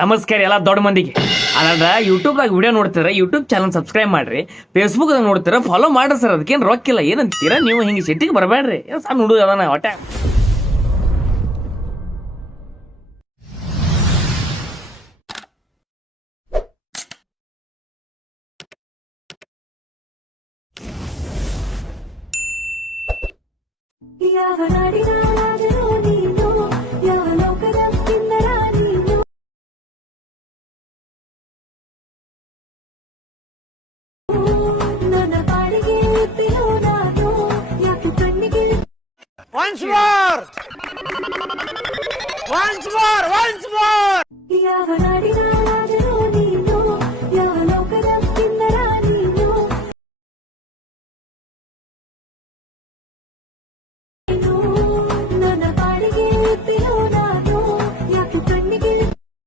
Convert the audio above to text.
ನಮಸ್ಕಾರ ಎಲ್ಲ ದೊಡ್ಡ ಮಂದಿಗೆ. ಅದ ಯೂಟ್ಯೂಬ್ದಾಗ ವಿಡಿಯೋ ನೋಡ್ತೀರ, ಯೂಟ್ಯೂಬ್ ಚಾನಲ್ ಸಬ್ಸ್ಕ್ರೈಬ್ ಮಾಡ್ರಿ. ಫೇಸ್ಬುಕ್ ನೋಡ್ತೀರ, ಫಾಲೋ ಮಾಡ್ರಿ ಸರ್. ಅದಕ್ಕೇನು ರೊಕ್ಕಿಲ್ಲ. ಏನಂತೀರ ನೀವು? ಹಿಂಗೆ ಸಿಟ್ಟಿಗೆ ಬರಬೇಡ್ರಿ. ಏನು ಸಣ್ಣ ಹುಡುಗ ಅದಾನ ಹೊಟ್ಟೆ. ಯಾವ ನಾಡಿನಾದರೂ ನೀನು, ಯಾವ ಲೋಕದ ಕಿನ್ನರ ನೀನು. ನನ್ನ ಬಾಳಿಗೆ ಉತ್ತಿರೋ ನಾನು, ಯಾಕೆ ಕಣ್ಣಿಗೆ Once more! Once more! Once more!